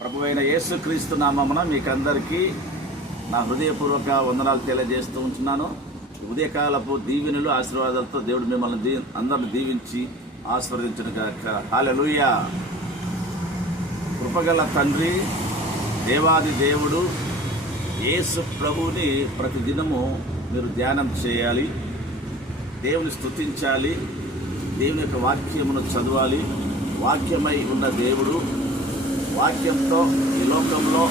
ప్రభు అయిన యేసుక్రీస్తు నామమున మీకందరికీ నా హృదయపూర్వక వందనాలు తెలియజేస్తూ ఉంటున్నాను. ఉదయకాలపు దీవెనలు ఆశీర్వాదాలతో దేవుడు మిమ్మల్ని దీ అందరిని దీవించి ఆశీర్వదించిన గాక. హాలెలూయా కృపగల తండ్రి దేవాది దేవుడు యేసు ప్రభువుని ప్రతిదినము మీరు ధ్యానం చేయాలి దేవుని స్తుతించాలి దేవుని యొక్క వాక్యమును చదవాలి వాక్యమై ఉన్న దేవుడు వాక్యంతో ఈ లోకంలో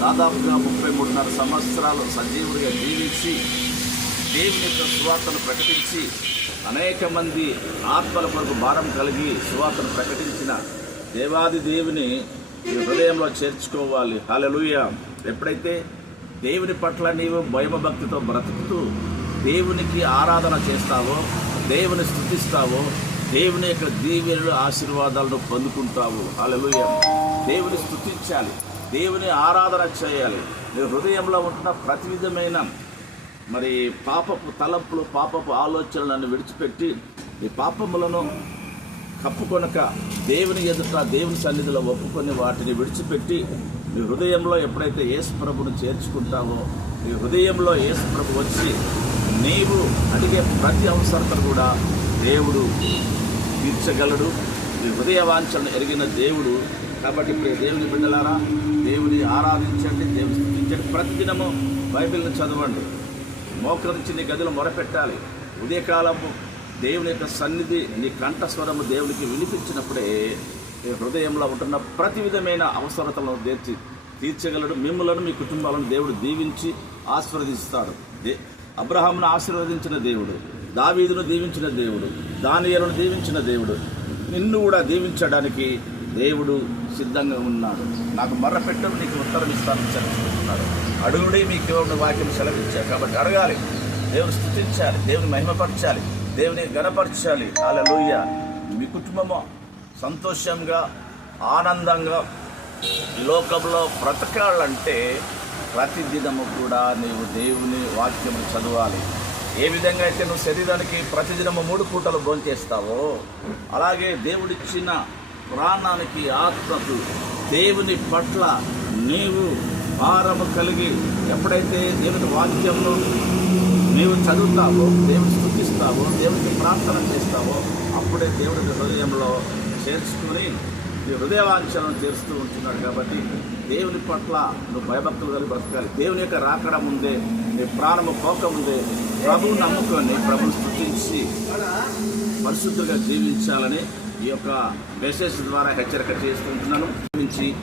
దాదాపుగా ముప్పై మూడున్నర సంవత్సరాలు సజీవుడిగా జీవించి దేవుని యొక్క సువార్తను ప్రకటించి అనేక మంది ఆత్మల కొరకు భారం కలిగి సువార్తను ప్రకటించిన దేవాది దేవుని ఈ హృదయంలో చేర్చుకోవాలి. హలలుయ ఎప్పుడైతే దేవుని పట్ల నీవు భయభక్తితో బ్రతుకుతూ దేవునికి ఆరాధన చేస్తావో దేవుని స్థుతిస్తావో దేవుని యొక్క దీవెనలు ఆశీర్వాదాలను పొందుకుంటావు. హల్లెలూయ. దేవుని స్థుతించాలి దేవుని ఆరాధన చేయాలి. నీ హృదయంలో ఉంటున్న ప్రతి విధమైన మరి పాపపు తలంపులు పాపపు ఆలోచనలను విడిచిపెట్టి ఈ పాపములను కప్పుకొనక దేవుని ఎదుట దేవుని సన్నిధిలో ఒప్పుకొని వాటిని విడిచిపెట్టి నీ హృదయంలో ఎప్పుడైతే యేసు ప్రభును చేర్చుకుంటావో నీ హృదయంలో యేసు ప్రభు వచ్చి నీవు అడిగే ప్రతి అవసరతను కూడా దేవుడు తీర్చగలడు. మీ హృదయ వాంఛలను ఎరిగిన దేవుడు. కాబట్టి ఇప్పుడు దేవుని బిడ్డలారా దేవుని ఆరాధించండి దేవుని స్థుతించండి. ప్రతిదినము బైబిల్ని చదవండి. మోకరించి నీ గదిలో మొరపెట్టాలి. ఉదయకాలము దేవుని యొక్క సన్నిధి నీ కంఠస్వరము దేవునికి వినిపించినప్పుడే నీ హృదయంలో ఉంటున్న ప్రతి విధమైన అవసరతలను తీర్చి తీర్చగలడు. మిమ్మలను మీ కుటుంబాలను దేవుడు దీవించి ఆశీర్వదిస్తాడు. దే అబ్రహామును ఆశీర్వదించిన దేవుడు. దావీదును దీవించిన దేవుడు దానియలను దీవించిన దేవుడు నిన్ను కూడా దీవించడానికి దేవుడు సిద్ధంగా ఉన్నాడు. నాకు మర్ర పెట్టడం నీకు ఉత్తరం ఇస్తాను సెలవిస్తున్నాడు అడుగుడే మీకు ఇవ్వడం వాక్యం సెలవిచ్చారు. కాబట్టి అడగాలి. దేవుని స్థుతించాలి దేవుని మహిమపరచాలి దేవుని గణపరచాలి లూయ మీ కుటుంబము సంతోషంగా ఆనందంగా ఈ లోకంలో బ్రతకాలంటే ప్రతిదినము కూడా నీవు దేవుని వాక్యము చదవాలి. ఏ విధంగా అయితే నువ్వు శరీరానికి ప్రతిదినము మూడు పూటలు భోంచేస్తావో అలాగే దేవుడిచ్చిన ప్రాణానికి ఆత్మకు దేవుని పట్ల నీవు భారము కలిగి ఎప్పుడైతే దేవుని వాక్యంలో నీవు చదువుతావో దేవుని స్థుతిస్తావో దేవునికి ప్రార్థన చేస్తావో అప్పుడే దేవుడిని హృదయంలో చేర్చుకుని నీ హృదయవాంఛలను తీరుస్తూ ఉంటున్నాడు కాబట్టి దేవుని పట్ల నువ్వు భయభక్తులు కలిగి బ్రతకాలి. దేవుని యొక్క రాకడ ముందే నీ ప్రాణము పోక ముందే ప్రభువు నమ్ముకొని ప్రభుని స్థుతించి పరిశుద్ధంగా జీవించాలని ఈ యొక్క మెసేజ్ ద్వారా హెచ్చరిక చేస్తుంటున్నాను నుంచి